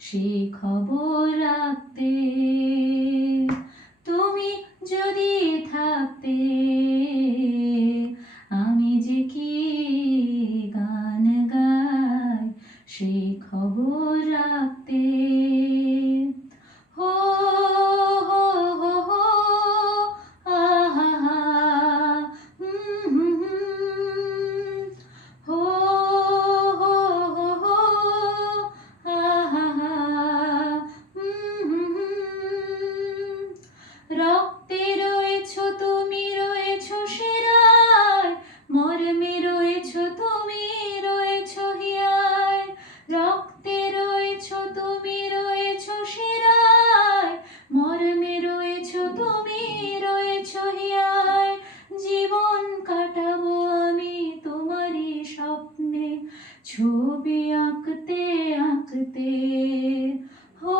সেই খবর রাখতে। তুমি যদি থাকতে আমি যে কি গান গাই সেই খবর রাখতে। হো হো হো হো আহা হা হো হো হো হো আহা হা রক্তে রয়েছ তুমি, রয়েছ শিরায়, মর্মে রয়েছ তুমি, রয়েছ হিয়ায়। রক্তে রয়েছ তুমি, রয়েছ শিরায়, মর্মে রয়েছ তুমি, রয়েছ হিয়ায়। জীবন কাটাবো আমি তোমারই স্বপ্নে, ছবি আঁকতে আঁকতে। হো